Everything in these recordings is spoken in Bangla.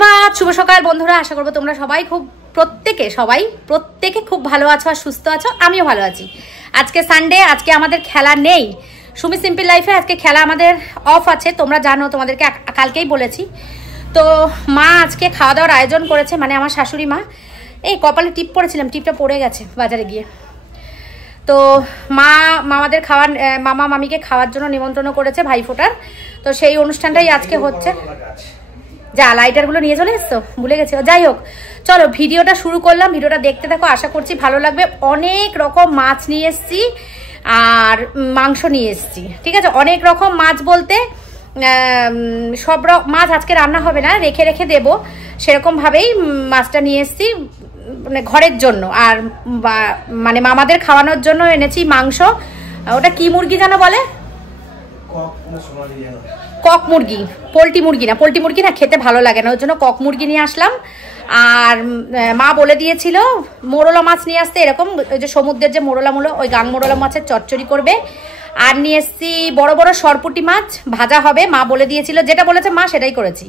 সুপ্রভাত, শুভ সকাল বন্ধুরা। আশা করবো তোমরা সবাই প্রত্যেকে খুব ভালো আছো আর সুস্থ আছো। আমিও ভালো আছি। আজকে সানডে, আজকে আমাদের খেলা নেই। সুমি সিম্পল লাইফে আজকে খেলা আমাদের অফ আছে, তোমরা জানো, তোমাদেরকে কালকেই বলেছি। তো মা আজকে খাওয়া দাওয়ার আয়োজন করেছে, মানে আমার শাশুড়ি মা। এই কপালে টিপ পড়েছিলাম, টিপটা পড়ে গেছে বাজারে গিয়ে। তো মামাদের মামা মামিকে খাওয়ার জন্য নিমন্ত্রণ করেছে ভাইফোঁটার। তো সেই অনুষ্ঠানটাই আজকে হচ্ছে। যা লাইটারগুলো নিয়ে চলে এসছো, ভুলে গেছি। যাই হোক, চলো ভিডিওটা শুরু করলাম। ভিডিওটা দেখতে থাকো, আশা করছি ভালো লাগবে। অনেক রকম মাছ নিয়ে এসছি আর মাংস নিয়ে এসছি, ঠিক আছে। অনেক রকম মাছ বলতে সব মাছ আজকে রান্না হবে না, রেখে রেখে দেবো, সেরকমভাবেই মাছটা নিয়ে এসছি মানে ঘরের জন্য। আর মানে মামাদের খাওয়ানোর জন্য এনেছি মাংস। ওটা কি মুরগি যেন বলে, কক মুরগি। পোলট্রি মুরগি না, খেতে ভালো লাগে না, ওর জন্য কক মুরগি নিয়ে আসলাম। আর মা বলে দিয়েছিল মোরলা মাছ নিয়ে আসতে, এরকম ওই যে সমুদ্রের যে মোরলা ওই গাং মোরলা মাছের চচ্চড়ি করবে। আর নিয়ে এসছি বড় বড় সরপুটি মাছ, ভাজা হবে। মা বলে দিয়েছিল, যেটা বলেছে মা সেটাই করেছি।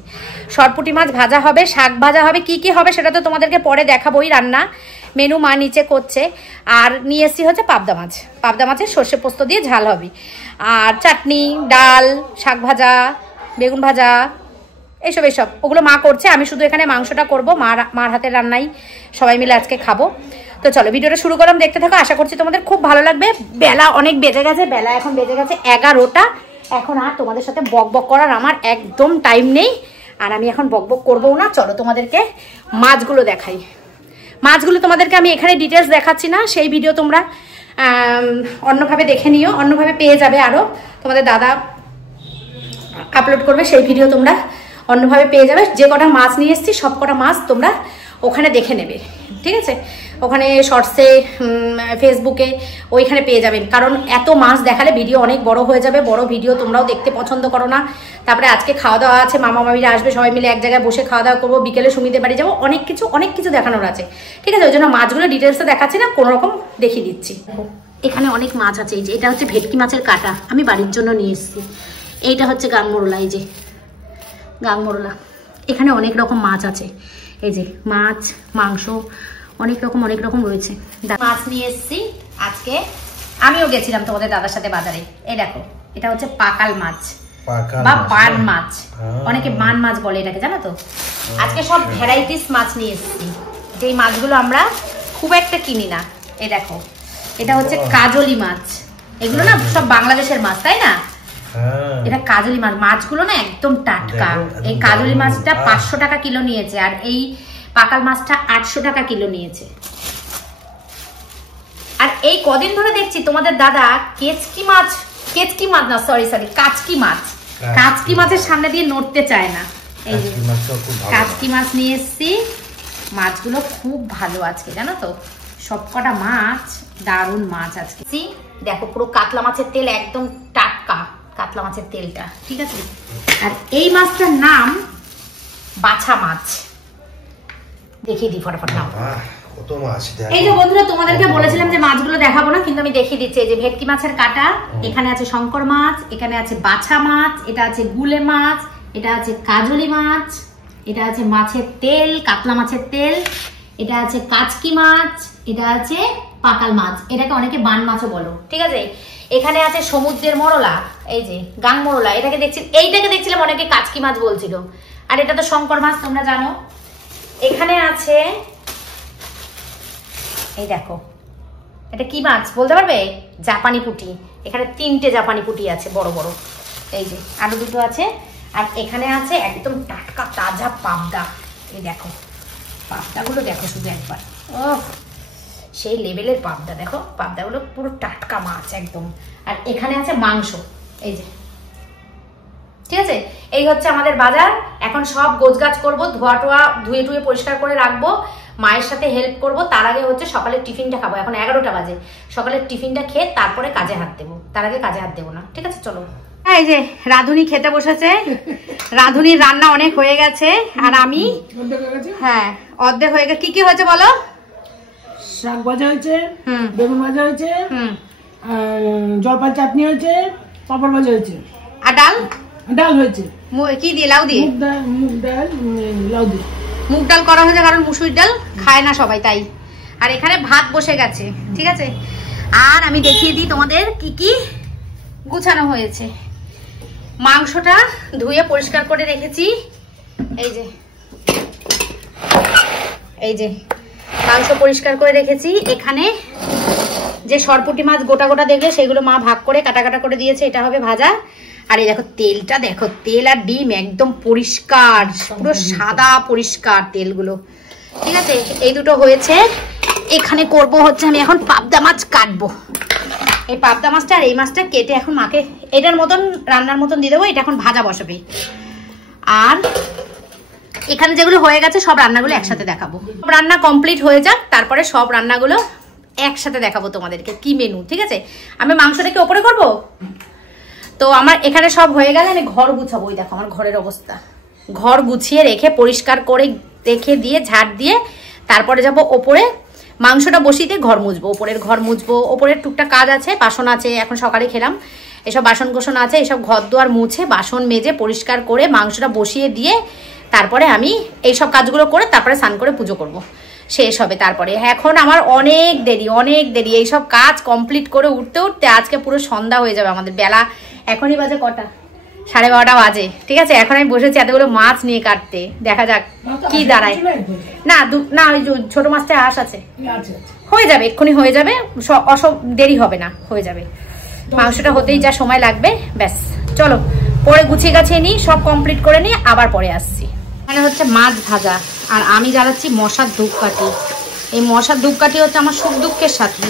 সরপুটি মাছ ভাজা হবে, শাক ভাজা হবে। কি কি হবে সেটা তো তোমাদেরকে পরে দেখাবোই। রান্না মেনু মা নিচে করছে। আর নিয়ে এসছি হচ্ছে পাবদা মাছের সর্ষে পোস্ত দিয়ে ঝাল হবে। আর চাটনি, ডাল, শাক ভাজা, বেগুন ভাজা, এইসব ওগুলো মা করছে। আমি শুধু এখানে মাংসটা করবো। মার হাতের রান্নাই সবাই মিলে আজকে খাবো। তো চলো ভিডিওটা শুরু করলাম, দেখতে থাকো। আশা করছি তোমাদের খুব ভালো লাগবে। বেলা অনেক বেজে গেছে, এখন বেজে গেছে 11টা। এখন আর তোমাদের সাথে বক করার আমার একদম টাইম নেই, আর আমি এখন বক করবোও না। চলো তোমাদেরকে মাছগুলো দেখাই। মাছগুলো তোমাদেরকে আমি এখানে ডিটেলস দেখাচ্ছি না, সেই ভিডিও তোমরা অন্যভাবে দেখে নিও, অন্যভাবে পেয়ে যাবে। আরও তোমাদের দাদা আপলোড করবে, সেই ভিডিও তোমরা অন্যভাবে পেয়ে যাবে। যে কটা মাছ নিয়ে এসেছি সব কটা মাছ তোমরা ওখানে দেখে নেবে, ঠিক আছে। ওখানে শর্টসে, ফেসবুকে ওইখানে পেয়ে যাবেন। কারণ এত মাছ দেখালে ভিডিও অনেক বড় হয়ে যাবে। বড় ভিডিও তোমরাও দেখতে পছন্দ করো না। তারপরে আজকে খাওয়া দাওয়া আছে, মামা মামিরা আসবে, সবাই মিলে এক জায়গায় বসে খাওয়া দাওয়া করবো। বিকেলে সুমিদের বাড়ি যাবো, অনেক কিছু দেখানোর আছে, ঠিক আছে। ওই জন্য মাছগুলো ডিটেলসে দেখাচ্ছি না, কোনো রকম দেখিয়ে দিচ্ছি। এখানে অনেক মাছ আছে। এই যে এটা হচ্ছে ভেটকি মাছের কাটা, আমি বাড়ির জন্য নিয়ে এসেছি। এইটা হচ্ছে গাং মোরলা, এই যে গাং মোরলা। এখানে অনেক রকম মাছ আছে, এই যে মাছ, মাংস, অনেক রকম রয়েছে। মাছ নিয়ে এসেছি আজকে। আমিও গেছিলাম তোমাদের দাদার সাথে বাজারে। এই দেখো, এটা হচ্ছে পাকাল মাছ বা বান মাছ, অনেকে বান মাছ বলে এটাকে, জানো তো। আজকে সব ভ্যারাইটিস মাছ নিয়ে এসেছি, যেই মাছগুলো আমরা খুব একটা কিনি না। এই দেখো, এটা হচ্ছে কাজলি মাছ। এগুলো না সব বাংলাদেশের মাছ, তাই না? এটা কাজলি মাছ। মাছগুলো না একদম টাটকা। এই কাজলি মাছটা 500 টাকা কিলো নিয়েছে, আর এই পাকাল মাছটা 800 টাকা কিলো নিয়েছে। আর এই কদিন ধরে দেখছি তোমাদের দাদা কাচকি মাছের সামনে দিয়ে নড়তে চায় না। এই যে কাচকি মাছ নিয়ে এসছি। মাছগুলো খুব ভালো আজকে, জানো তো। সবকটা মাছ দারুণ মাছ আজকে। দেখো, পুরো কাতলা মাছের তেল, একদম টাটকা কাতলা মাছের তেলটা, ঠিক আছে। আর এই মাছটার নাম বাছা মাছ। দেখিয়ে দিই ফটাফট নাম। এই যে বন্ধুরা, তোমাদেরকে বলেছিলাম যে মাছগুলো দেখাবো না, কিন্তু আমি দেখিয়ে দিচ্ছি। এই যে ভেটকি মাছের কাটা, এখানে আছে শঙ্কর মাছ, এখানে আছে বাছা মাছ, এটা আছে গুলে মাছ, এটা আছে কাজলি মাছ, এটা আছে মাছের তেল, কাতলা মাছের তেল, এটা আছে কাচকি মাছ, এটা আছে পাকাল মাছ। এটাকে অনেকে বান মাছও বলো, ঠিক আছে। এখানে আছে সমুদ্রের মোরলা, এই যে গাং মোরলা। এইটাকে দেখছিলাম অনেকে কাচকি মাছ বলছিল। আর এটা তো শঙ্কর মাছ, তোমরা জানো। এখানে আছে, এই দেখো, এটা কি মাছ বলতে পারবে? জাপানি পুঁটি। এখানে 3টে জাপানি পুঁটি আছে, বড় বড়। এই যে আরো 2টো আছে। আর এখানে আছে একদম টাটকা তাজা পাবদা। এই দেখো, পাবদাগুলো দেখো শুধু একবার, ও সেই লেভেলের পাবদা। দেখো পাবদাগুলো পুরো টাটকা মাছ একদম। আর এখানে আছে মাংস, এই যে, ঠিক আছে। এই হচ্ছে আমাদের বাজার। এখন সব গোছগাছ করবো, ধুয়ে টুয়ে পরিষ্কার করে রাখবো। মায়ের সাথে হেল্প করব। তার আগে হচ্ছে সকালের টিফিনটা খাবো। এখন 11টা বাজে। সকালের টিফিনটা খেয়ে তারপরে কাজে হাত দেবো, তার আগে কাজে হাত দেবো না, ঠিক আছে। চলো। এই যে রাধুনি খেতে বসেছে। রাধুনির রান্না অনেক হয়ে গেছে, আর আমি হ্যাঁ অর্ধেক হয়ে গেছে। কি হয়েছে বলো? শাক ভাজা হয়েছে, বেগুন ভাজা হয়েছে, জলপাই চাটনি হয়েছে, পাপড় ভাজা হয়েছে, আর ডাল হয়েছে। কি দিয়ে? লাউ দিয়ে? মুগ ডাল লাউ দিয়ে। মুগ ডাল করা হয়েছে কারণ মুসুর ডাল খায় না সবাই তাই। আর এখানে ভাত বসে গেছে, ঠিক আছে। আর আমি দেখিয়ে দিই তোমাদের কি কি গুছানো হয়েছে। মাংসটা ধুয়ে পরিষ্কার করে রেখেছি, এই যে মাংস পরিষ্কার করে রেখেছি। এখানে যে সরপুঁটি মাছ গোটা গোটা দেখলে সেগুলো মা ভাগ করে কাটা কাটা করে দিয়েছে, এটা হবে ভাজা। আর এই দেখো তেলটা, দেখো তেল আর ডিম একদম পরিষ্কার, পুরো সাদা পরিষ্কার তেলগুলো, ঠিক আছে। এই দুটো হয়েছে। এখানে করব হচ্ছে আমি এখন পাবদা মাছ কাটবো। এই পাবদা মাছটা আর এই মাছটা কেটে এখন মাকে এটার মতন রান্নার মতন দিয়ে দেবো। এটা এখন ভাজা বসাবে। আর এখানে যেগুলো হয়ে গেছে সব রান্নাগুলো একসাথে দেখাবো। সব রান্না কমপ্লিট হয়ে যাক, তারপরে সব রান্নাগুলো একসাথে দেখাবো তোমাদেরকে কি মেনু, ঠিক আছে। আমি মাংসটাকে ওপরে করব, তো আমার এখানে সব হয়ে গেলে আমি ঘর গুছাবো। ওই দেখো আমার ঘরের অবস্থা, ঘর গুছিয়ে রেখে পরিষ্কার করে রেখে দিয়ে ঝাড় দিয়ে তারপরে যাব ওপরে মাংসটা বসিয়ে দিয়ে ঘর মুছবো। ওপরের ঘর মুছবো, ওপরের টুকটাক কাজ আছে, বাসন আছে, এখন সকালে খেলাম, এসব বাসন কোসন আছে, এসব ঘর দুয়ার মুছে বাসন মেজে পরিষ্কার করে মাংসটা বসিয়ে দিয়ে তারপরে আমি এইসব কাজগুলো করে তারপরে স্নান করে পুজো করব, শেষ হবে। তারপরে এখন আমার অনেক দেরি এইসব কাজ কমপ্লিট করে উঠতে উঠতে আজকে পুরো সন্ধ্যা হয়ে যাবে আমাদের। বেলা এখনই বাজে কটা? 12:30 বাজে, ঠিক আছে। এখন আমি বসেছি এতগুলো মাছ নিয়ে কাটতে, দেখা যাক কি দাঁড়ায়। না ওই ছোট মাছটা হাঁস আছে, হয়ে যাবে, এক্ষুনি হয়ে যাবে, দেরি হবে না, হয়ে যাবে। মাংসটা হতেই যা সময় লাগবে, ব্যাস। চলো পরে গুছিয়ে গাছিয়ে নিই, সব কমপ্লিট করে নিই, আবার পরে আসছি। এখানে হচ্ছে মাছ ভাজা আর আমি জ্বালাচ্ছি মশার ধূপকাঠি। এই মশার ধূপকাঠি হচ্ছে আমার সুখ দুঃখের সাথী,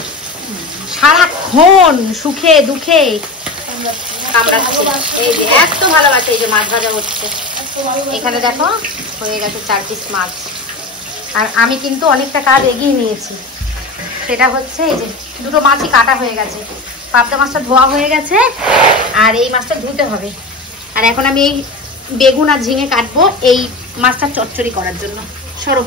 সারাক্ষণ সুখে দুঃখে কামড়াচ্ছে। এই যে এত ভালোবাসে। এই যে মাছ ভাজা হচ্ছে, এখানে দেখো হয়ে গেছে 4 পিস মাছ। আর আমি কিন্তু অনেকটা কাজ এগিয়ে নিয়েছি, সেটা হচ্ছে এই যে দুটো মাছই কাটা হয়ে গেছে, পাবদা মাছটা ধোয়া হয়ে গেছে আর এই মাছটা ধুতে হবে। আর এখন আমি এই বেগুন আর ঝিঙে কাটবো এই মাছটা চচ্চড়ি করার জন্য। সরো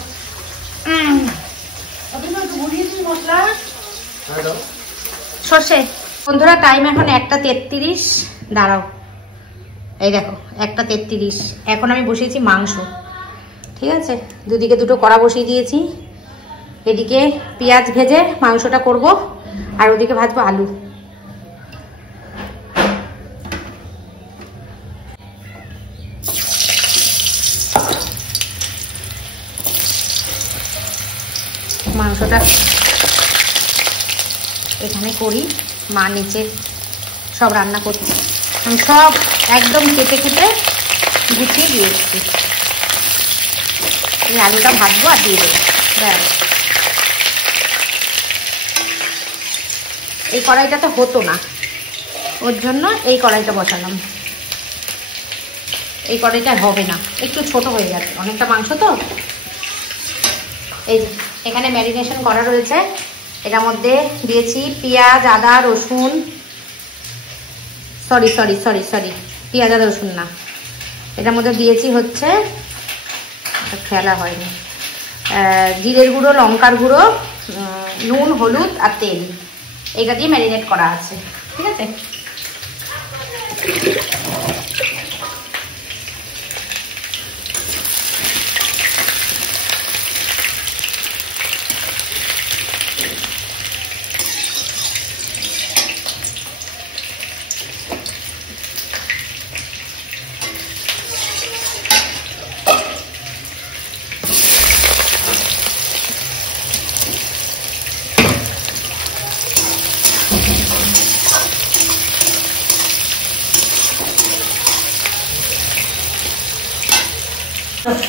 সর্ষে। বন্ধুরা টাইম এখন 1:33, দাঁড়াও, এই দেখো 1:33। এখন আমি বসিয়েছি মাংস, ঠিক আছে। দুদিকে দুটো কড়া বসিয়ে দিয়েছি। এদিকে পেঁয়াজ ভেজে মাংসটা করব আর ওদিকে ভাজবো আলু। মাংসটা এখানে করি, মা নিচে সব রান্না করছে, আমি সব একদম কেটে কুটে গুছিয়ে দিয়ে এসছি। এই আলুটা ভাজবো আর দিয়ে দেবো, ব্যাস। এই কড়াইটা তো হতো না, ওর জন্য এই কড়াইটা বসালাম। এই কড়াইটা হবে না, একটু ছোট হয়ে যাচ্ছে, অনেকটা মাংস তো। এই এখানে ম্যারিনেশন করা রয়েছে, এটার মধ্যে দিয়েছি পেঁয়াজ আদা রসুন, সরি পেঁয়াজ আদা রসুন না, এটার মধ্যে দিয়েছি হচ্ছে খেলা হয়নি, জিরের গুঁড়ো, লঙ্কার গুঁড়ো, নুন, হলুদ আর তেল, এটা দিয়ে ম্যারিনেট করা আছে, ঠিক আছে।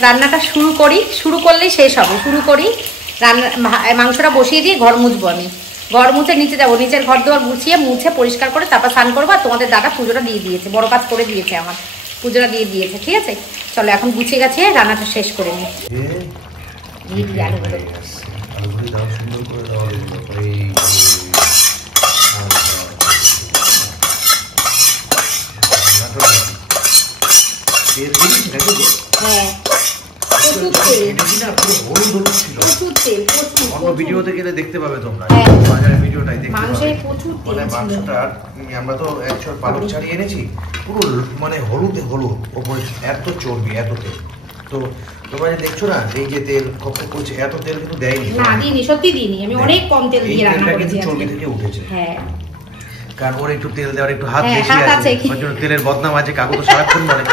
রান্নাটা শুরু করলেই শেষ হবে। শুরু করি রান্না, মাংসটা বসিয়ে দিয়ে ঘর মুছবো। আমি ঘর মুছে নিচে যাবো, নিচের ঘর দুয়ার গুছিয়ে মুছে পরিষ্কার করে তারপর স্নান করবো। আর তোমাদের দাদা পুজোটা দিয়ে দিয়েছে, বড় কাজ করে দিয়েছে, আমার পুজোটা দিয়ে দিয়েছে, ঠিক আছে। চলো এখন গুছিয়ে গাছিয়ে রান্নাটা শেষ করে নিই। হ্যাঁ প্রচুর তেল, এটা কি না পুরো হলুদ হলুদ ছিল। প্রচুর তেল, প্রচুর অন্য ভিডিওতে গেলে দেখতে পাবে তোমরা, হ্যাঁ। বাজারের ভিডিওটাই দেখতে পাবে। মাংসে প্রচুর তেল মানে ছিল। মাংসটা আমরা তো একচুয়াল পালক ছাড়িয়ে এনেছি, পুরো মানে হলুদে হলুদ, ওপরে এত চর্বি এত তেল। তো তোমরা যে দেখছো না এই যে তেল কত করছে, এত তেল কিন্তু দেয়নি। না দিইনি, সত্যি দিইনি, আমি অনেক কম তেল দিয়ে রান্না করেছি চর্বি আজকে। থেকে উঠেছে, হ্যাঁ কারণ ওর একটু তেল দেওয়ার একটু হাত হ্যাঁ, বেশি হাত আছে, আছে। ওর জন্য তেলের বদনাম আছে, কাকু তো সারাক্ষণ বলে।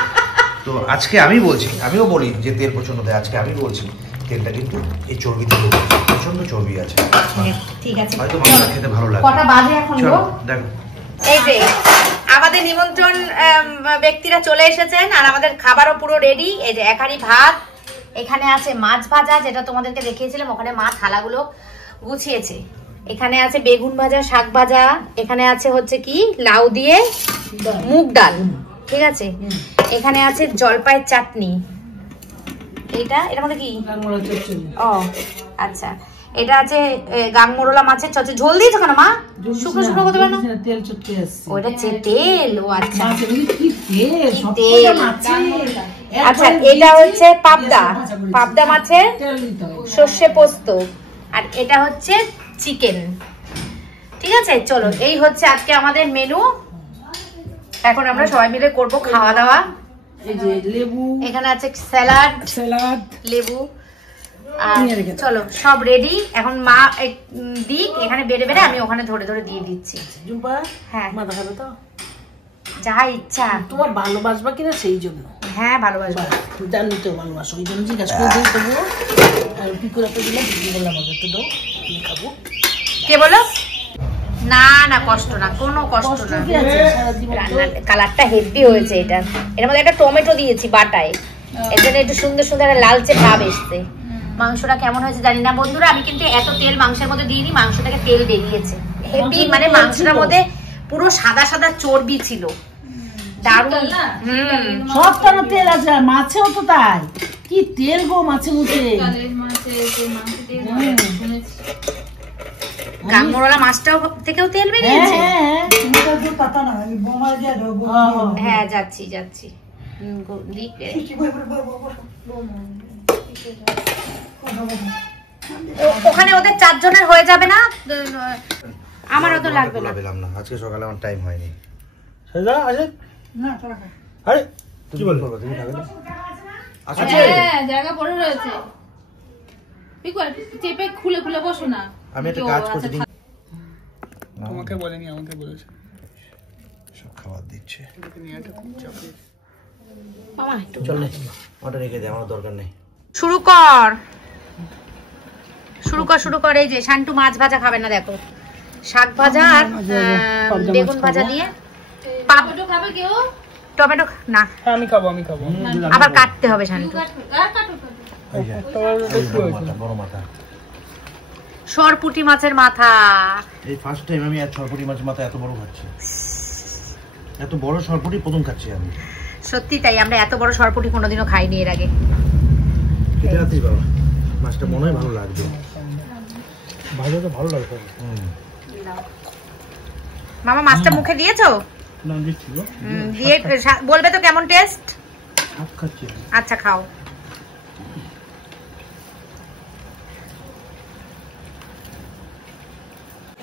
তো আজকে আমি বলছি, আমিও বলি যে তেল প্রচন্ড দেয়, আজকে আমি বলছি তেলটা কিন্তু এই চর্বি থেকে উঠেছে, প্রচন্ড চর্বি আছে। হ্যাঁ, ঠিক আছে। হয়তো মাংস খেতে ভালো লাগে। কটা বাজে এখন চলো গো? দেখো, এই যে আমাদের নিমন্ত্রণ ব্যক্তিরা চলে এসেছেন, আর আমাদের খাবারও পুরো রেডি। এই যে এক হাঁড়ি ভাত, এখানে আছে মাছ ভাজা, যেটা তোমাদেরকে দেখিয়েছিলাম, ওখানে মা থালাগুলো গুছিয়েছে। এখানে আছে বেগুন ভাজা, শাক ভাজা, এখানে আছে হচ্ছে কি লাউ দিয়ে মুগ ডাল, ঠিক আছে। এখানে আছে জলপাইয়ের চাটনি, এটার মধ্যে কি, ও আচ্ছা, এটা আছে গাংমোরলা মাছের চচ্চড়ি। ঝোল দিয়েছো কেন মা? শুকনো শুকনো করতে পারো না? তেল চটকে আসছে। ওটা তেল, ও আচ্ছা। কি তেল, কি সব তেল। কটা মাছে। আচ্ছা, এটা হচ্ছে পাবদা মাছের তেল দিতে হবে। সর্ষে পোস্ত, আর এটা হচ্ছে চিকেন, ঠিক আছে। চলো, এই হচ্ছে আজকে আমাদের মেনু। এখন আমরা সবাই মিলে করব খাওয়া দাওয়া। এই যে লেবু, এখানে আছে স্যালাড, লেবু, আর চলো সব রেডি। এখন মা দিক এখানে বেড়ে বেড়ে, আমি ওখানে ধরে ধরে দিয়ে দিচ্ছি। জুম্পা, হ্যাঁ, মা দেখাবে তো যা ইচ্ছা। তোমার ভালোবাসবা কিনা সেই জন্য। হ্যাঁ, ভালোবাসবো, জানি তো ভালোবাসো, ওই জন্য জিজ্ঞাসা করে দিই তবুও। আর কি করে তো দিলাম, বললাম আমাকে তো দাও, আমি খাবো। কে বলো? না না, কষ্ট না, কোনো কষ্ট না। কি আছে সারা জীবন তো? রান্নার কালারটা হেভি হয়েছে। এটা এর মধ্যে একটা টমেটো দিয়েছি বাটায়, এর জন্য একটু সুন্দর সুন্দর একটা লালচে ভাব এসছে। মাংসটা কেমন হয়েছে জানি না বন্ধুরা, আমি কিন্তু এত তেল মাংসের মধ্যে দিইনি, মাংস থেকে তেল বেরিয়েছে হেভি। মানে মাংসটার মধ্যে পুরো সাদা সাদা চর্বি ছিল, দারুণ। সবটা না তেল আছে, আর মাছেও তো তাই। কি তেল গো মাছে মুছে। গাংমোরলা মাছটাও থেকেও তেল বেরিয়েছে। হ্যাঁ, যাচ্ছি যাচ্ছি। ওখানে ওদের 4 জনের হয়ে যাবে না? আমারও তো লাগবে না। আজকে সকালে আমার টাইম হয়নি। আরে কি বলবো, তুমি খাবে না? জায়গা পড়ে রয়েছে, চেপে খুলে খুলে বসো না। আমি একটা কাজ করতে দিই, তোমাকে বলেনি, আমাকে বলেছে। সব খাবার দিচ্ছে। মামা একটু চল না, ওটা রেখে দে, আমার দরকার নেই। শুরু কর, শুরু কর, শুরু কর। এই যে শান্টু মাছ ভাজা খাবে না, দেখো শাক ভাজা আর বেগুন ভাজা দিয়ে। টমেটো খাবে কেউ? টমেটো না, হ্যাঁ আমি খাবো, আমি খাবো। আবার কাটতে হবে শান্টু। এই যে, বড় মাথা, সরপুঁটি মাছের মাথা। এই ফার্স্ট টাইম আমি সরপুঁটি মাছের মাথা এত বড় খাচ্ছি। এত বড় সরপুঁটি প্রথম খাচ্ছি আমি। সত্যি তাই, আমরা এত বড় সরপুঁটি কোনোদিনও খাইনি এর আগে। এটা আছিস বাবা, মাছটা মনে হয় ভালো লাগবে। ভালো তো ভালো লাগবে। মামা মাছটা মুখে দিয়েছো? না দিচ্ছি গো। দিয়ে বলবে তো কেমন টেস্ট। হাত খাচ্ছি। আচ্ছা খাও।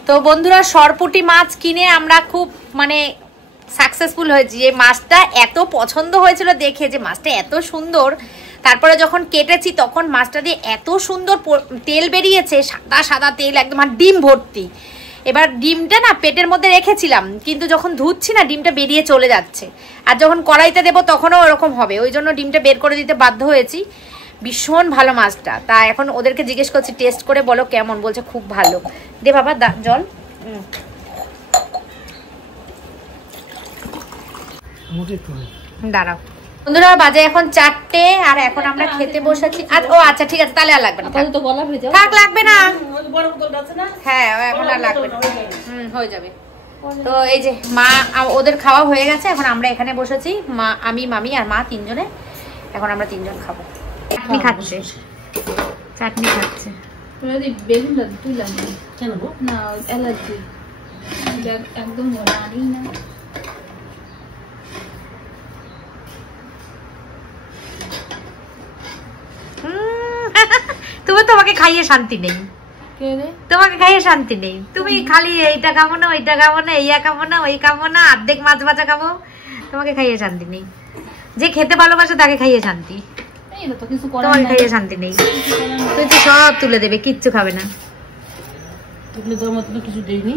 তো বন্ধুরা, সরপুঁটি মাছ কিনে আমরা খুব মানে সাকসেসফুল হয়েছি। এই মাছটা এত পছন্দ হয়েছিল দেখে, যে মাছটা এত সুন্দর। তারপরে যখন কেটেছি তখন মাছটা দিয়ে এত সুন্দর তেল বেরিয়েছে, সাদা সাদা তেল একদম, আর ডিম ভর্তি। এবার ডিমটা না পেটের মধ্যে রেখেছিলাম, কিন্তু যখন ধুচ্ছি না ডিমটা বেরিয়ে চলে যাচ্ছে, আর যখন কড়াইতে দেবো তখনও ওরকম হবে, ওই জন্য ডিমটা বের করে দিতে বাধ্য হয়েছি। ভীষণ ভালো মাছটা। তা এখন ওদেরকে জিজ্ঞেস করছি টেস্ট করে বলো কেমন, বলছে খুব ভালো। দে বাবা জল। দাঁড়াও বন্ধুরা, বাজে এখন 4টে, আর এখন আমরা খেতে বসেছি। ও আচ্ছা ঠিক আছে, তাহলে আর লাগবে না, তো গলা ভেজে থাক, লাগবে না। হ্যাঁ, এখন আর লাগবে না, হয়ে যাবে। তো এই যে মা ওদের খাওয়া হয়ে গেছে, এখন আমরা এখানে বসেছি, মা, আমি, মামি আর মা, 3 জনে। এখন আমরা 3 জন খাবো। চাটনি খাচ্ছে, চাটনি খাচ্ছে। বেগুনটা তুইলাম কেন গো? না, অ্যালার্জি একদম জানি না। তোমাকে খাইয়ে শান্তি নেই, তোমাকে খাইয়ে শান্তি নেই। তুমি খালি এইটা খাবো না, ওইটা খাবো না, এইয়া খাবো না, ওই খাবো না, অর্ধেক মাছ ভাজা খাবো। তোমাকে খাইয়ে শান্তি নেই। যে খেতে ভালোবাসে তাকে খাইয়ে শান্তি, তোমাকে খাইয়ে শান্তি নেই। তুই তো সব তুলে দেবে, কিচ্ছু খাবে না। তুলে দেওয়ার মতো কিছু দেয়নি।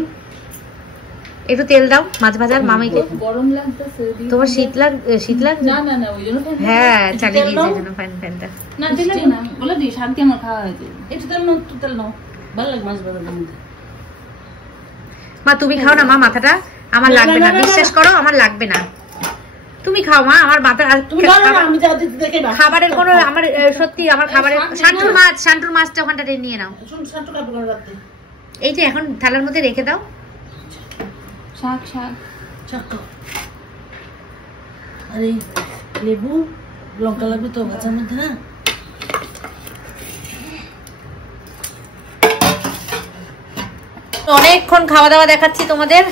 একটু তেল দাও মাছ ভাজার মামাইকে। গরম লাগতেছে। তোমার শীত লাগছে? না না না, ওই জন্য হ্যাঁ চালিয়ে দিয়েছে জন্য ফ্যানটা। না তেল না, বলে দিই শান্তি আমার খাওয়া হয়েছে। একটু তেল নাও, একটু তেল নাও। ভালো লাগে মাছ ভাজার মধ্যে। মা তুমি খাও না মা, মাথাটা আমার লাগবে না, বিশ্বাস করো আমার লাগবে না। তুমি খাও মা, আমার মাথা খাবারের কোনো আমার সত্যি আমার খাবারের। শান্টুর মাছটা ওখানটা নিয়ে নাও। এই যে এখন থালার মধ্যে রেখে দাও। শাক শাক শাক আরে লেবু লঙ্কা লাগবে তো ভাজার মধ্যে না। অনেকক্ষণ খাওয়া দাওয়া দেখাচ্ছি তোমাদের।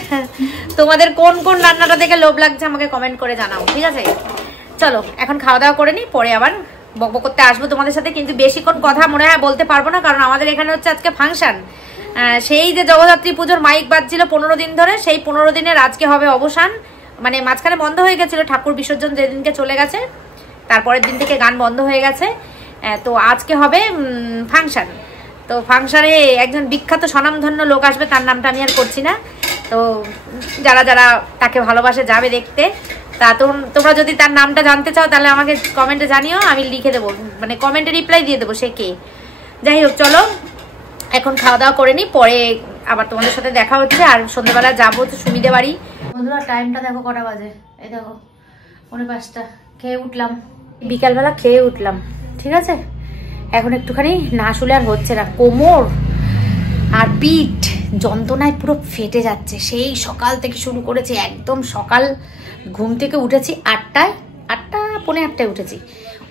তোমাদের কোন কোন রান্নাটা দেখে লোভ লাগছে আমাকে কমেন্ট করে জানাও, ঠিক আছে? চলো এখন খাওয়া দাওয়া করে নি, পরে আবার বকবক করতে আসবো তোমাদের সাথে। কিন্তু বেশিক্ষণ কথা মনে হয় বলতে পারবো না, কারণ আমাদের এখানে হচ্ছে আজকে ফাংশন। সেই যে জগদ্ধাত্রী পুজোর মাইক বাজছিল 15 দিন ধরে, সেই 15 দিনের আজকে হবে অবসান। মানে মাঝখানে বন্ধ হয়ে গেছিল, ঠাকুর বিসর্জন যেদিনকে চলে গেছে তারপরের দিন থেকে গান বন্ধ হয়ে গেছে। তো আজকে হবে ফাংশন। তো ফাংশনে একজন বিখ্যাত স্বনামধন্য লোক আসবে, তার নামটা আমি আর করছি না। তো যারা যারা তাকে ভালোবাসে যাবে দেখতে। তা তোমরা যদি তার নামটা জানতে চাও তাহলে আমাকে কমেন্টে জানিও, আমি লিখে দেবো, মানে কমেন্টে রিপ্লাই দিয়ে দেবো সে কে। যাই হোক চলো এখন খাওয়া দাওয়া করে নি, পরে আবার তোমাদের সাথে দেখা হচ্ছে। আর সন্ধ্যাবেলা যাবো তো সুমিদে বাড়ি। বন্ধুরা টাইমটা দেখো কটা বাজে, এই দেখো 5:45। খেয়ে উঠলাম, বিকালবেলা খেয়ে উঠলাম, ঠিক আছে? এখন একটুখানি না শুলে আর হচ্ছে না, কোমর আর পিঠ যন্ত্রণায় পুরো ফেটে যাচ্ছে। সেই সকাল থেকে শুরু করেছি, একদম সকাল ঘুম থেকে উঠেছি 8টায়, 8:45 উঠেছি।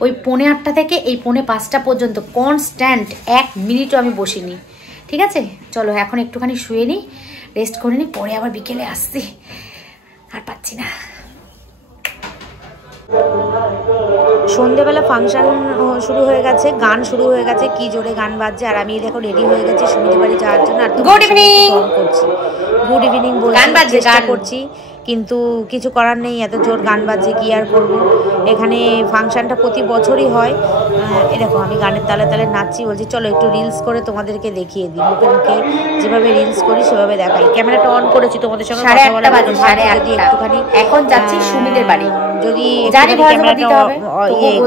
ওই 8:45 থেকে এই 4:45 পর্যন্ত কনস্ট্যান্ট 1 মিনিটও আমি বসিনি, ঠিক আছে? চলো এখন একটুখানি শুয়ে নিই, রেস্ট করে নিই, পরে আবার বিকেলে আসছি। আর পাচ্ছি না। সন্ধ্যেবেলা ফাংশন শুরু হয়ে গেছে, গান শুরু হয়ে গেছে, কি জোরে গান বাজছে। আর আমি দেখো রেডি হয়ে গেছি সুমিদের বাড়ি যাওয়ার জন্য। আর গুড ইভিনিং করছি, গুড ইভিনিং বলে গান বাজছে, গান করছি, কিন্তু কিছু করার নেই, এত জোর গান বাজছে কি আর করবো। এখানে ফাংশনটা প্রতি বছরই হয়। এরকম আমি গানের তালে তালে নাচছি, বলছি চলো একটু রিলস করে তোমাদেরকে দেখিয়ে দিই, মুখে মুখে যেভাবে রিলস করি সেভাবে দেখাই। ক্যামেরাটা অন করেছি তোমাদের সঙ্গে কথা বলার জন্য। 8:30 একটুখানি এখন যাচ্ছি সুমিদের বাড়ি, যদি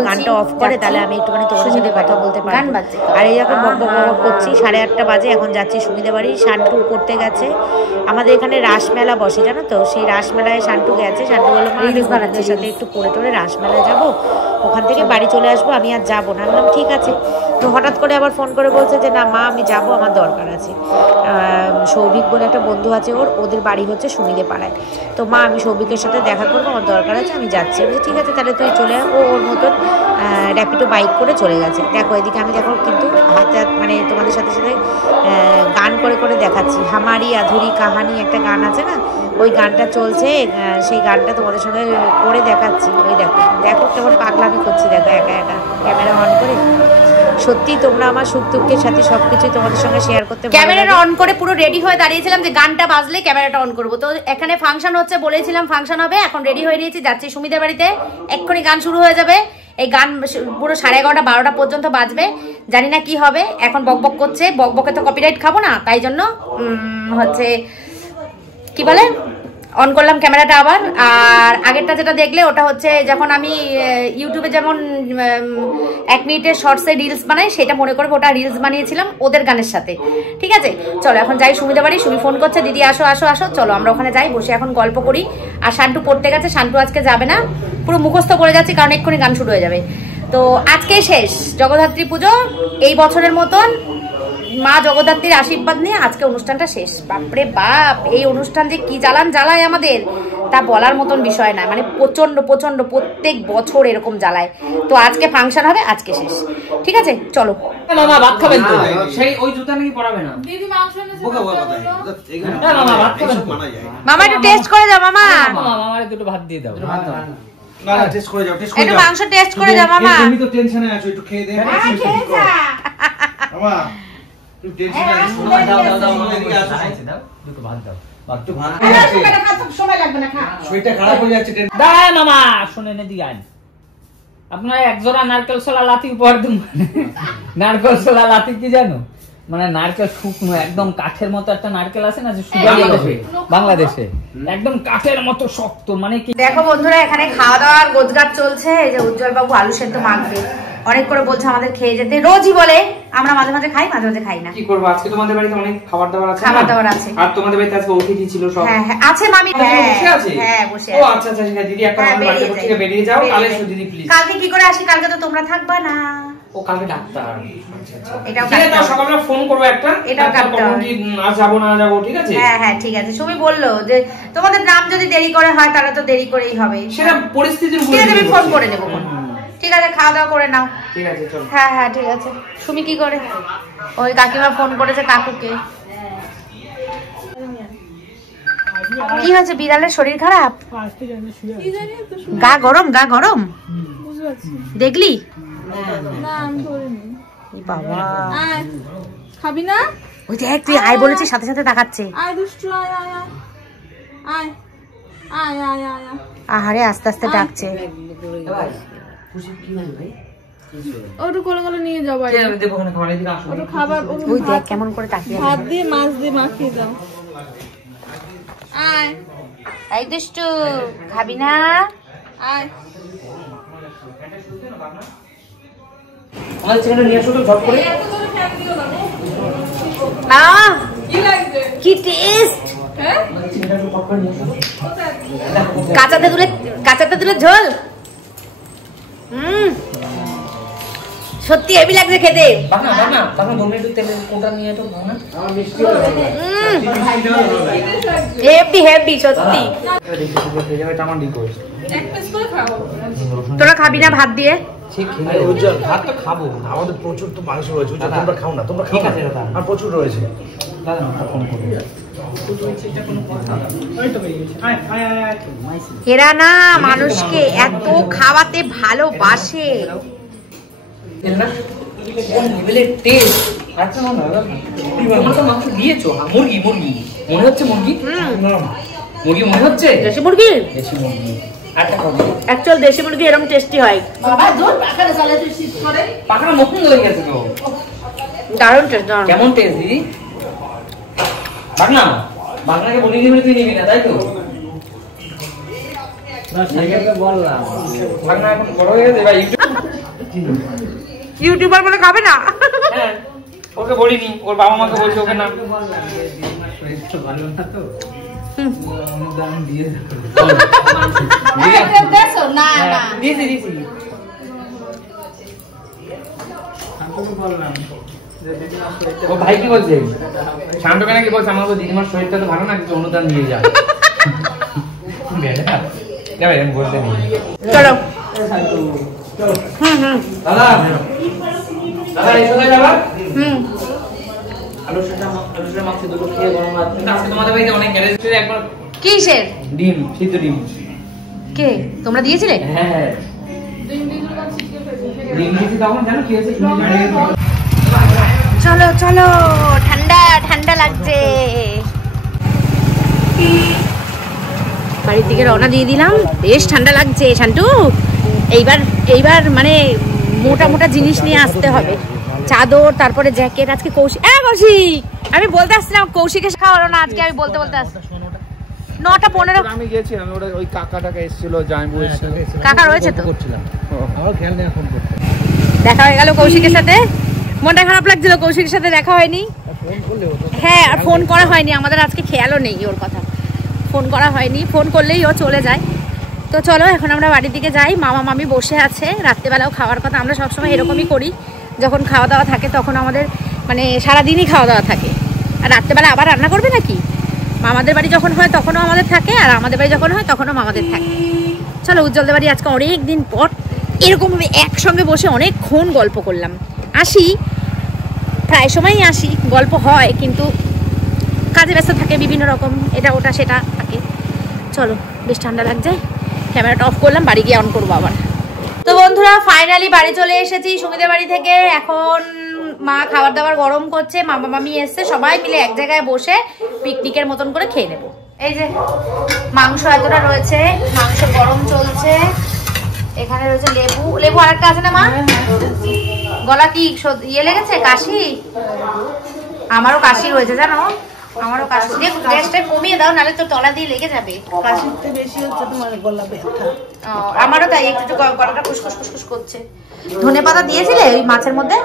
গানটা অফ করে তাহলে আমি একটুখানি তোমাদের সাথে কথা বলতে পারবো। আর এই যখন বক বক বক করছি, 8:30 বাজে, এখন যাচ্ছি সুমিদের বাড়ি। শান্টু করতে গেছে, আমাদের এখানে রাসমেলা বসে জানো তো, সেই রাসমেলায় শান্টু গেছে। শান্টু বললো মা আমি বাচ্চাদের সাথে একটু পড়ে টোরে রাসমেলায় যাবো, ওখান থেকে বাড়ি চলে আসবো, আমি আর যাবো না। বললাম ঠিক আছে। তো হঠাৎ করে আবার ফোন করে বলছে যে না মা আমি যাবো, আমার দরকার আছে। সৌভিক বলে একটা বন্ধু আছে ওদের বাড়ি হচ্ছে সুমিদে পাড়ায়। তো মা আমি সৌভিকের সাথে দেখা করবো, আমার দরকার আছে, আমি যাচ্ছি। বলছি ঠিক আছে তাহলে তুই চলে আয়। ওর মতন র্যাপিডো বাইক করে চলে গেছে। দেখো এদিকে আমি দেখো কিন্তু হাতে মানে তোমাদের সাথে সাথে গান করে করে দেখাচ্ছি। হামারি আধুরি কাহানি একটা গান আছে না, ওই গানটা চলছে, সেই গানটা তোমাদের সঙ্গে করে দেখাচ্ছি। ওই দেখো দেখো কেমন পাগলামি করছি, দেখো একা একা ক্যামেরা অন করে। সত্যি তোমরা আমার সুখ দুঃখের সাথে সবকিছু তোমাদের সঙ্গে শেয়ার করতে। ক্যামেরাটা অন করে পুরো রেডি হয়ে দাঁড়িয়েছিলাম যে গানটা বাজলে ক্যামেরাটা অন করবো। তো এখানে ফাংশন হচ্ছে, বলেছিলাম ফাংশন হবে, এখন রেডি হয়ে নিয়েছি, যাচ্ছি সুমিদের বাড়িতে। এক্ষুনি গান শুরু হয়ে যাবে, এই গান পুরো 11:30 12টা পর্যন্ত বাজবে, জানি না কি হবে। এখন বকবক করছে, বকবকে তো কপিরাইট খাবো না, তাই জন্য হচ্ছে কি বলে অন করলাম ক্যামেরাটা আবার। আর আগেরটা যেটা দেখলে ওটা হচ্ছে যখন আমি ইউটিউবে যেমন 1 মিনিটের শর্টসে রিলস বানাই, সেটা মনে করবো ওটা রিলস বানিয়েছিলাম ওদের গানের সাথে, ঠিক আছে? চলো এখন যাই সুমিদের বাড়ি। সুমি ফোন করছে দিদি আসো আসো আসো, চলো আমরা ওখানে যাই, বসে এখন গল্প করি। আর শান্টু পড়তে গেছে, শান্টু আজকে যাবে না, পুরো মুখস্থ করে যাচ্ছি কারণ এক্ষুনি গান শুরু হয়ে যাবে। তো আজকে শেষ জগদ্ধাত্রী পুজো এই বছরের মতন। মা জগদ্ধাত্রীর আশীর্বাদ নিয়ে আজকে অনুষ্ঠানটা শেষ। বাপরে বাপ, এই অনুষ্ঠান যে কি জ্বালান জ্বালায় আমাদের তা বলার মতন বিষয় না, মানে প্রচন্ড প্রচন্ড প্রত্যেক বছর এরকম জ্বালায়। তো আজকে ফাংশন হবে, আজকে শেষ, ঠিক আছে? চলো মামা ভাত খাবেন তো, সেই ওই জুতা নাকি পরাবে না দিদি মাংস এনেছে। মামা একটু টেস্ট করে যাও মামা, আমার একটু ভাত দিয়ে দাও। না না টেস্ট করে যাও, টেস্ট করে একটু যাও। মাংস টেস্ট করে যাও মামা। তুমি তো টেনশনে আছো, একটু খেয়ে দে। বাবা তুই টেনশন দুটো ভাত দাও। সময় লাগবে না, খা। শরীরটা খারাপ হয়ে যাচ্ছে দাঁড়া মামা, শোনেন এদিকে আইন। আপনার একজোড়া নারকেল ছোলা লাতি উপহার দেব। নারকেল ছোলা লাতি কি জানো? মানে নারকেল শুকনো একদম কাঠের মতো একটা নারকেল আছে না, যে বাংলাদেশে একদম কাঠের মতো শক্ত, মানে কি। দেখো বন্ধুরা, এখানে খাওয়া দাওয়ার গোছগাছ চলছে। এই যে উজ্জ্বল বাবু আলু সেদ্ধ মাখবে, অনেক করে বলছে আমাদের খেয়ে যেতে, রোজই বলে। আমরা মাঝে মাঝে খাই, মাঝে মাঝে খাই না। কি করবো, আজকে তোমাদের বাড়িতে অনেক খাবার দাবার আছে। খাবার দাবার আছে, আর তোমাদের বাড়িতে আজকে অতিথি ছিল সব। হ্যাঁ হ্যাঁ আছে মামি। বসে আছে? হ্যাঁ বসে ও আছে। আচ্ছা আচ্ছা, ঠিক আছে দিদি, একটা বাড়িতে থেকে বেরিয়ে যাও। কালে এসো দিদি প্লিজ। কালকে কি করে আসি? কালকে তো তোমরা থাকবা না। ও কালকে ডাক্তার। এটাও ঠিক আছে, সকালে ফোন করবো একটা। এটাও কাটতে হবে। আজ যাবো না যাবো, ঠিক আছে? হ্যাঁ হ্যাঁ ঠিক আছে। সুমি বললো যে তোমাদের নাম যদি দেরি করে হয় তাহলে তো দেরি করেই হবে। সেটা পরিস্থিতির উপর। ঠিক আছে, আমি ফোন করে নেবো। ঠিক আছে, খাওয়া দাওয়া করে নাও। ঠিক আছে চলো। হ্যাঁ হ্যাঁ ঠিক আছে। সুমি কি করে? ওই কাকিমা ফোন করেছে কাকুকে। কি হয়েছে? বিড়ালের শরীর খারাপ? গা গরম, গা গরম দেখলি? বাবা খাবি না? ওই দেখ, তুই আয় বলেছিস সাথে সাথে তাকাচ্ছে। আয় দুষ্টু, আয় আয় আয় আয় আয় আয় আয় আয়। আহারে আস্তে আস্তে ডাকছে। ওটু কোলে কোলে নিয়ে যাও বাইরে। ওটু খাবার, ওই দেখ কেমন করে তাকিয়ে আছে। ভাত দিয়ে মাছ দিয়ে মাখিয়ে দাও। আয় এই দুষ্টু, খাবি না? আয়। আমাদের ছেলেটা নিয়ে আসো তো ঝট করে। আহ কি লাগবে? কি টেস্ট! হ্যাঁ? কাঁচা তেঁতুলের ঝোল। সত্যি হেভি লাগছে খেতে। হেভি হেভি সত্যি। এক পিস করে খাও। তোরা খাবি না ভাত দিয়ে? ভাত তো খাবো, আমাদের প্রচুর তো মাংস রয়েছে। তোমরা খাও না, তোমরা খাও না, আর প্রচুর রয়েছে। এরা না মানুষকে এত খাওয়াতে ভালোবাসে। মাংস দিয়েছো? মুরগি মুরগি মনে হচ্ছে, মুরগি মুরগি মনে হচ্ছে। দেশি মুরগি, দেশি মুরগি। আরেকটা খাবো। অ্যাকচুয়াল দেশি মুরগি এরকম টেস্টি হয়। বাবা দূর পাখারে চালে তুই শীত করে। পাখাটা নতুন হয়ে গেছে তো। দারুণ টেস্ট। কেমন টেস্ট দিদি? বাগনা, বাগনাকে বলিনি বলে তুই নিবি না, তাই তো? বললাম বাগনা এখন বড় হয়ে গেছে ভাই। ইউটিউবার বলে খাবে না। হ্যাঁ, ওকে বলিনি, ওর বাবা মাকে বলছে ওকে না। ভালো না তো। না না দিয়েছি দিয়েছি। ও ভাই কি বলছে? শান্তকে নাকি বলছে আমাকে দিদিমার শরীরটা তো ভালো না, কিছু অনুদান দিয়ে যায়। বলতে নেই। চলো। দাদা দাদা এসো না যাবা। আলুর সাথে মাংস দুটো খেয়ে গরম ভাত। আজকে তোমাদের বাড়িতে অনেক গ্যারেজ ছিল। একবার কিসের ডিম, সিদ্ধ ডিম। কে তোমরা দিয়েছিলে? হ্যাঁ ডিম দিয়েছি। তখন জানো কি হয়েছে? চলো চলো, ঠান্ডা ঠান্ডা লাগছে। বাড়ির দিকে রওনা দিয়ে দিলাম। বেশ ঠান্ডা লাগছে শান্টু। এইবার মানে মোটা মোটা জিনিস নিয়ে আসতে হবে। চাদর, তারপরে জ্যাকেট। আজকে কৌশিক, আমি বলতে আসছিলাম কৌশিকে খাওয়া হলো না আজকে। আমি বলতে আসছি 9:15। আমি গেছিলাম, ওটা ওই কাকাটাকে এসেছিল, জামাইবু এসেছিল। কাকা রয়েছে তো? করছিলাম আমার খেয়াল নেই, ফোন করতে দেখা হয়ে গেল কৌশিকের সাথে। মনটা খারাপ লাগছিল, কৌশিকের সাথে দেখা হয়নি। হ্যাঁ, আর ফোন করা হয়নি। আমাদের আজকে খেয়ালও নেই ওর কথা, ফোন করা হয়নি। ফোন করলেই ও চলে যায়। তো চলো এখন আমরা বাড়ির দিকে যাই। মামা মামি বসে আছে, রাত্রেবেলাও খাওয়ার কথা। আমরা সবসময় এরকমই করি, যখন খাওয়া দাওয়া থাকে তখন আমাদের মানে সারাদিনই খাওয়া দাওয়া থাকে। আর রাত্রেবেলা আবার রান্না করবে নাকি? মামাদের বাড়ি যখন হয় তখনও আমাদের থাকে, আর আমাদের বাড়ি যখন হয় তখনও মামাদের থাকে। চলো উজ্জ্বলদের বাড়ি আজকে অনেক দিন পর এরকমভাবে একসঙ্গে বসে অনেকক্ষণ গল্প করলাম। আসি, প্রায় সময়ই আসি, গল্প হয়, কিন্তু কাজে ব্যস্ত থাকে বিভিন্ন রকম, এটা ওটা সেটা থাকে। চলো, বেশ ঠান্ডা লাগছে। ক্যামেরাটা অফ করলাম, বাড়ি গিয়ে অন করবো আবার। তো বন্ধুরা ফাইনালি বাড়ি চলে এসেছি সুমিদের বাড়ি থেকে। এখন মা খাবার দাবার গরম করছে, মামা মামি এসছে, সবাই মিলে এক জায়গায় বসে পিকনিকের মতন করে খেয়ে নেবো। এই যে মাংস এতটা রয়েছে, মাংস গরম চলছে, এখানে রয়েছে লেবু, লেবু আরেকটা আছে না মা? গলা কি ইয়ে লেগেছে, কাশি? আমারও কাশি রয়েছে জানো, আমারও কাশি। গ্যাসটা কমিয়ে দাও, নাহলে তো তলা দিয়ে লেগে যাবে। কাশিতে বেশি হচ্ছে তোমার গলা ব্যথা। আমারও তাই, একটু গলাটা খুশখুশ খুশখুশ করছে। ধনেপাতা দিয়েছিলে ওই মাছের মধ্যে?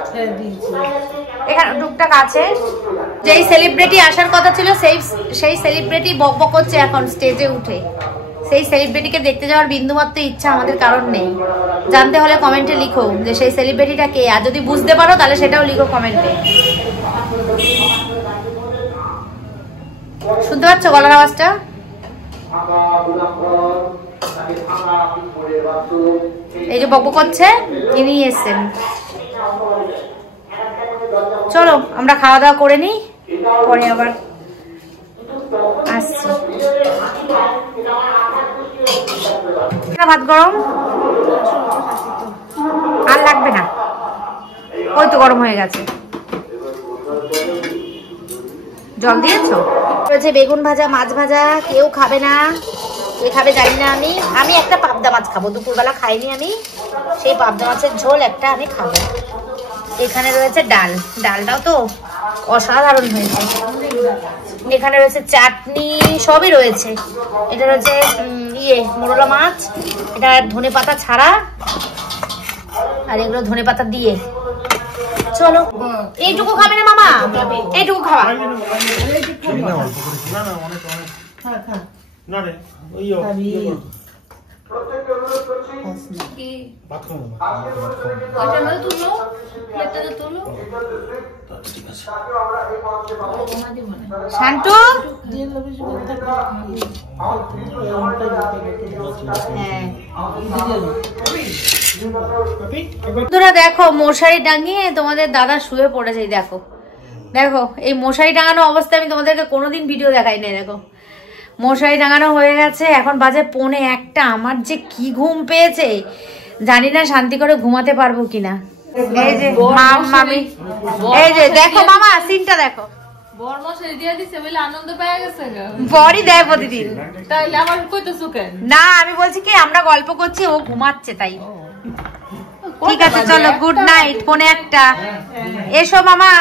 এখানে টুকটাক আছে। যেই সেলিব্রিটি আসার কথা ছিল সেই সেলিব্রিটি বকবক করছে এখন স্টেজে উঠে। সেই সেলিব্রিটিকে দেখতে যাওয়ার বিন্দুমাত্র ইচ্ছা আমাদের কারণ নেই। জানতে হলে কমেন্টে লিখো যে সেই সেলিব্রিটিটা কে, আর যদি বুঝতে পারো তাহলে সেটাও লিখো কমেন্টে। শুনতে পাচ্ছ গলার আওয়াজটা? এই যে বকবক করছে, ইনি এসছেন। চলো আমরা খাওয়া দাওয়া করে নিই, পরে আবার আসছি। ভাত গরম আর লাগবে না, ওই তো গরম হয়ে গেছে। জল দিয়েছো? রয়েছে বেগুন ভাজা, মাছ ভাজা। কেউ খাবে না, কে খাবে জানি না। আমি একটা পাবদা মাছ খাবো, দুপুরবেলা খাইনি আমি। সেই পাবদা মাছের ঝোল একটা আমি খাবো। এখানে রয়েছে ডাল, ডালটাও তো অসাধারণ হয়েছে। এখানে রয়েছে চাটনি, সবই রয়েছে। এটা রয়েছে মোরলা মাছ, এটা ধনেপাতা ছাড়া, আর এগুলো ধনেপাতা দিয়ে। চলো, এইটুকু খাবে না মামা? এইটুকু খাওয়া। শান্তু বন্ধুরা দেখো, মশারি টাঙিয়ে তোমাদের দাদা শুয়ে পড়েছে। দেখো দেখো, এই মশারি টাঙানো অবস্থায় আমি তোমাদেরকে কোনোদিন ভিডিও দেখাই নাই। দেখো মশারি টাঙানো হয়ে গেছে, এখন বাজে 1:45। আমার যে কি ঘুম পেয়েছে, জানি না শান্তি করে ঘুমাতে পারবো কিনা। এই যে মামি, এই যে দেখো মামা সিনটা দেখো। বড়ি দেয় প্রতিদিন। না আমি বলছি কি, আমরা গল্প করছি, ও ঘুমাচ্ছে তাই। ঠিক আছে চলো, গুড নাইট। 1:45। এসো মামা,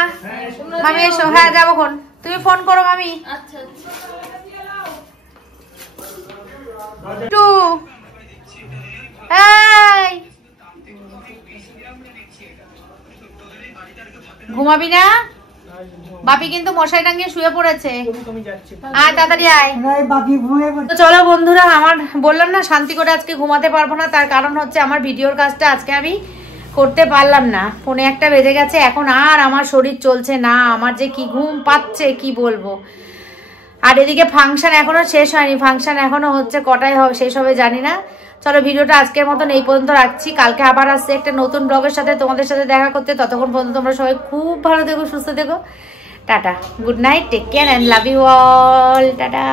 মামি এসো। হ্যাঁ যাবো খন, তুমি ফোন করো মামি। আচ্ছা ঘুমাবি না? বাপি কিন্তু মশারি টাঙিয়ে শুয়ে পড়েছে। আয় তাড়াতাড়ি আয়। চলো বন্ধুরা, আমার বললাম না শান্তি করে আজকে ঘুমাতে পারবো না, তার কারণ হচ্ছে আমার ভিডিওর কাজটা আজকে আমি করতে পারলাম না। 1:45 বেজে গেছে, এখন আর আমার শরীর চলছে না। আমার যে কি ঘুম পাচ্ছে কি বলবো। আর এদিকে ফাংশন এখনো শেষ হয়নি, ফাংশন এখনো হচ্ছে, কটায় হবে শেষ হবে জানি না। চলো ভিডিওটা আজকের মতন এই পর্যন্ত রাখছি। কালকে আবার আসছে একটা নতুন ব্লগের সাথে তোমাদের সাথে দেখা করতে। ততক্ষণ পর্যন্ত তোমরা সবাই খুব ভালো থেকো, সুস্থ থেকো। Tata, good night, take care and love you all. Tata.